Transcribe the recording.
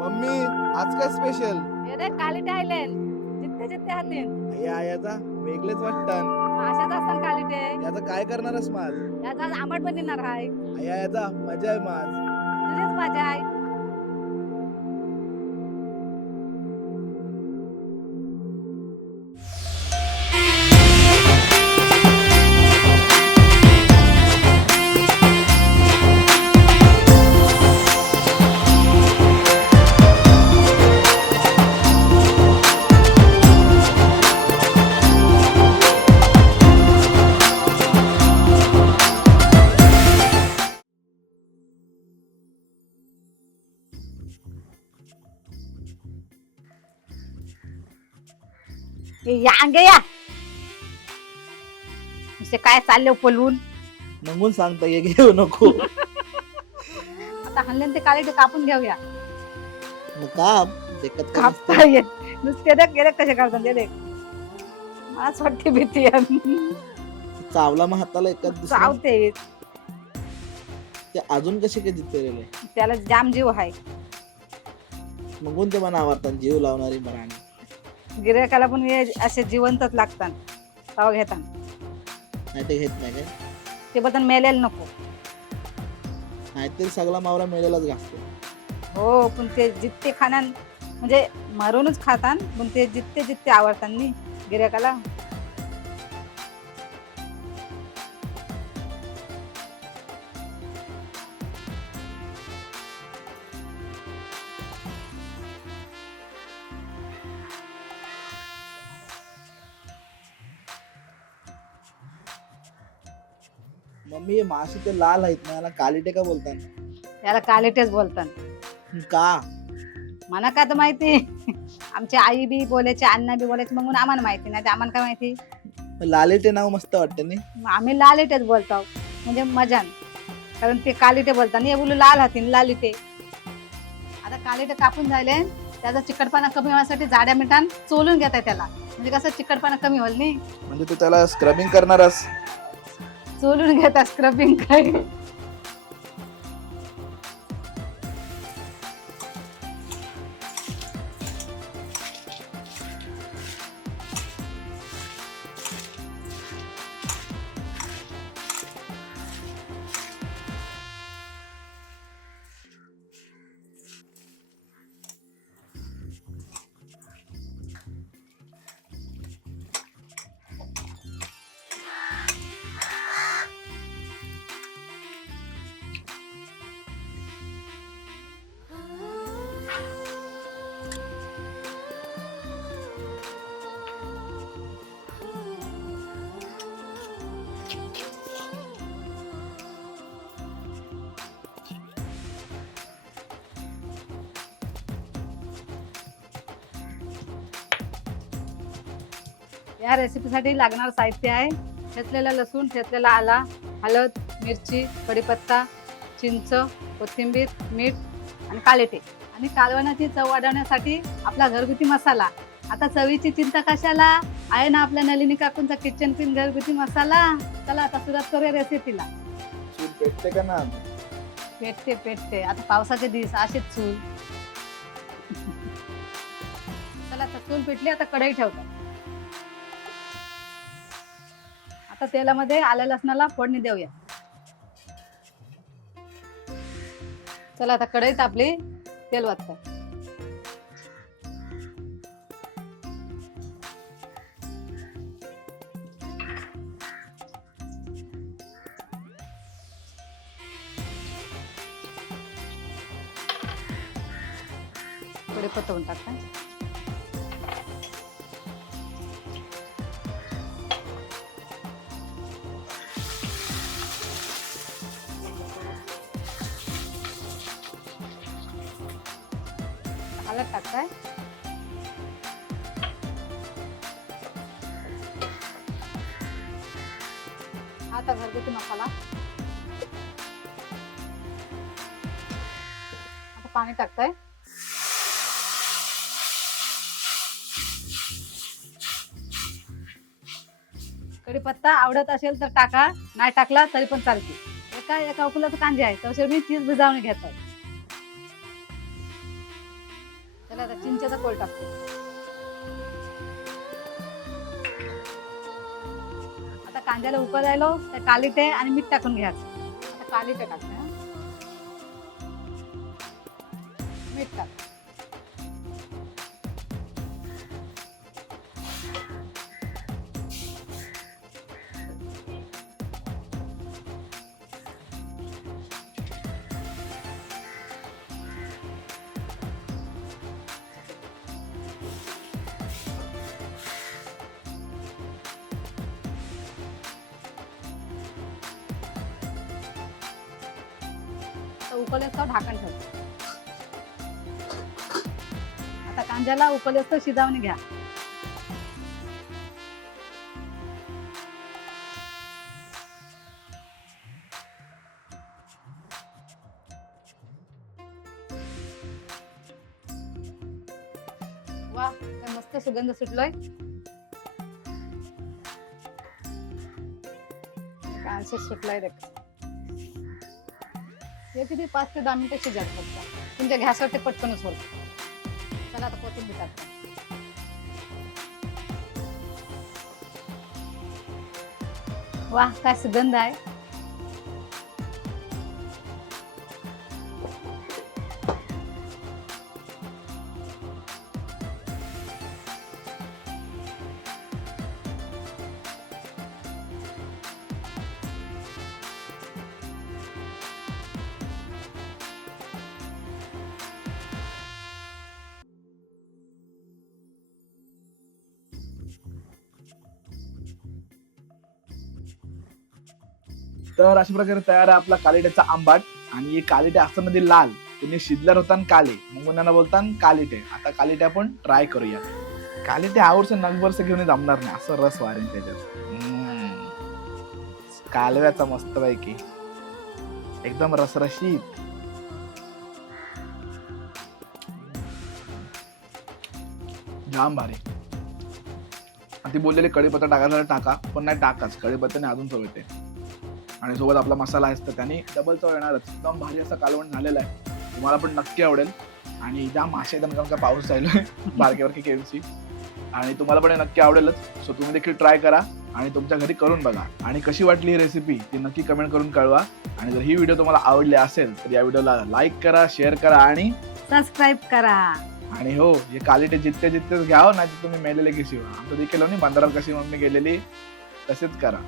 Mummy आज काय special? अरे कालिटे आयलेन जित्ते जित्ते हातीन याचा वेगळेच वाटतं. अशाच असतात कालिटे. याचा काय करणारस माझ? याचा आज आंबट बनणार आहे. याचा मजा आहे माझ. तुझीच मजा आहे. या अंगे या नुसते काय चालले पलवून. म्हणून सांगता ये घेऊ नको. आता हल्ल्यान ते कालिटे कापून घेऊया. मग काप देखत का कापता येत नुसते देख गेले कसे काढतात ते देख. आज वाटते भीती आहे. नसतं? चावला मग हाताला एकाच दुसरा. चावते ते अजून कसे काय जितलेले? त्याला जाम जीव आहे. मगून ते मला आवडतात जीव लावणारी मराणी. गिरायकाला पण हे असे जिवंतच लागतात तवा घेतात. नाही ते घेत नाही काय? ते बटन मेलेल नको. नाहीतरी सगळा मावरा मेलेलाच घासतो. हो पण ते जित्ते खाण्यान म्हणजे मरूनच खातात पण ते जित्ते जित्ते आवडतात नी गिरायकाला. मम्मी हे मासे ते लाल आहेत ना, याला कालिटे का बोलतात? त्याला कालिटेच बोलतात. का? मला काय तर माहिती. आमची आई बी बोलायची अण्णा बी बोलायचे म्हणून आम्हाला माहिती नाही. ते आम्हाला काय माहिती. लालेटे नाव मस्त वाटतं नाही? मग आम्ही लालिटेच बोलतो म्हणजे मजान. कारण ते कालिटे बोलतात नाही बोलू लाल हातीन लालिटे. आता कालिटे कापून झाले त्याचा चिकटपणा कमी होण्यासाठी जाड्या मिठान चोलून घेताय त्याला. म्हणजे कसं चिकटपणा कमी होईल नाही. म्हणजे तू त्याला स्क्रबिंग करणारस? चोलून घेता स्क्रबिंग काय. या रेसिपीसाठी लागणारं साहित्य आहे ठेचलेला लसूण, ठेचलेला आला, हळद, मिरची, कढीपत्ता, चिंच, कोथिंबीर, मीठ आणि कालिटे. आणि कालवणाची चव वाढवण्यासाठी आपला घरगुती मसाला. आता चवीची चिंता कशाला, आहे ना आपल्या नलिनी काकूंचा किचन किंग घरगुती मसाला. चला आता सुरुवात करूया रेसिपीला. चूल पेटते का ना? पेटते पेटते आता पावसाचे दिवस असेच चूल. चला आता चूल पेटली. आता कढई ठेवतात. आता तेलामध्ये आलं लसणाला फोडणी देऊया. चला आता कढईत आपली तेल वाटतं. कढीपत्ता पण टाकता. हळद टाकताय. आता घरगुती मसाला. आता पाणी टाकताय. कढीपत्ता आवडत असेल तर टाका, नाही टाकला तरी पण चालते. एका उकलाचं कांदे आहे तर मी तीच भिजावून घेतो. त्याला आता चिंचेचा कोळ टाकते. आता कांद्याला उकळायलो त्या कालिटे आणि मीठ टाकून घ्यायचं. आता कालिटे टाकते हा. मीठ टाक. उकळल्याचं ढाकण ठेवतो. आता कांद्याला उकळल्याचं शिजावून घ्या. वा, काय मस्त सुगंध सुटलोय. कांदा सुटलाय देख. हे किती 5 ते 10 मिनिटं शिजत फक्त. तुमच्या गॅसवरती पटकनच होईल. चला आता कोथिंबीर टाकते. वाह, काय सुगंध आहे. तर अशा प्रकारे तयार आहे आपला कालिट्याचा आंबाट. आणि हे कालिटे असताना ते लाल त्यांनी शिजल्यावर होता काले, मग त्यांना बोलतात कालिटे. आता कालिटे आपण ट्राय करूया. कालिटे आवडचं नगभरच घेऊन जमणार नाही, असं रस वारेन त्याच्यात. कालव्याचा मस्त पैकी एकदम रसरशीत. जाम भारी. ती बोललेली कढीपत्ता टाकायला टाका, पण नाही टाकाच. कढीपत्त्याने अजून चव येते आणि सोबत आपला मसाला असतो त्याने डबल चव येणारच. एकदम भारी असं कालवण झालेलं आहे. तुम्हाला पण नक्की आवडेल. आणि ज्या मासे एकदम का पाऊस चालू आहे बारके बारके केळीची, आणि तुम्हाला पण हे नक्की आवडेलच. सो तुम्ही देखील ट्राय करा आणि तुमच्या घरी करून बघा. आणि कशी वाटली ही रेसिपी ती नक्की कमेंट करून कळवा. आणि जर ही व्हिडिओ तुम्हाला आवडली असेल तर या व्हिडिओला लाईक करा, शेअर करा आणि सबस्क्राईब करा. आणि हो, हे कालिटे जितके जितके घ्यावं, नाही तर तुम्ही मेलेले कशी आमचं देखील नाही बंदरात कशी मम्मी गेलेली तसेच करा.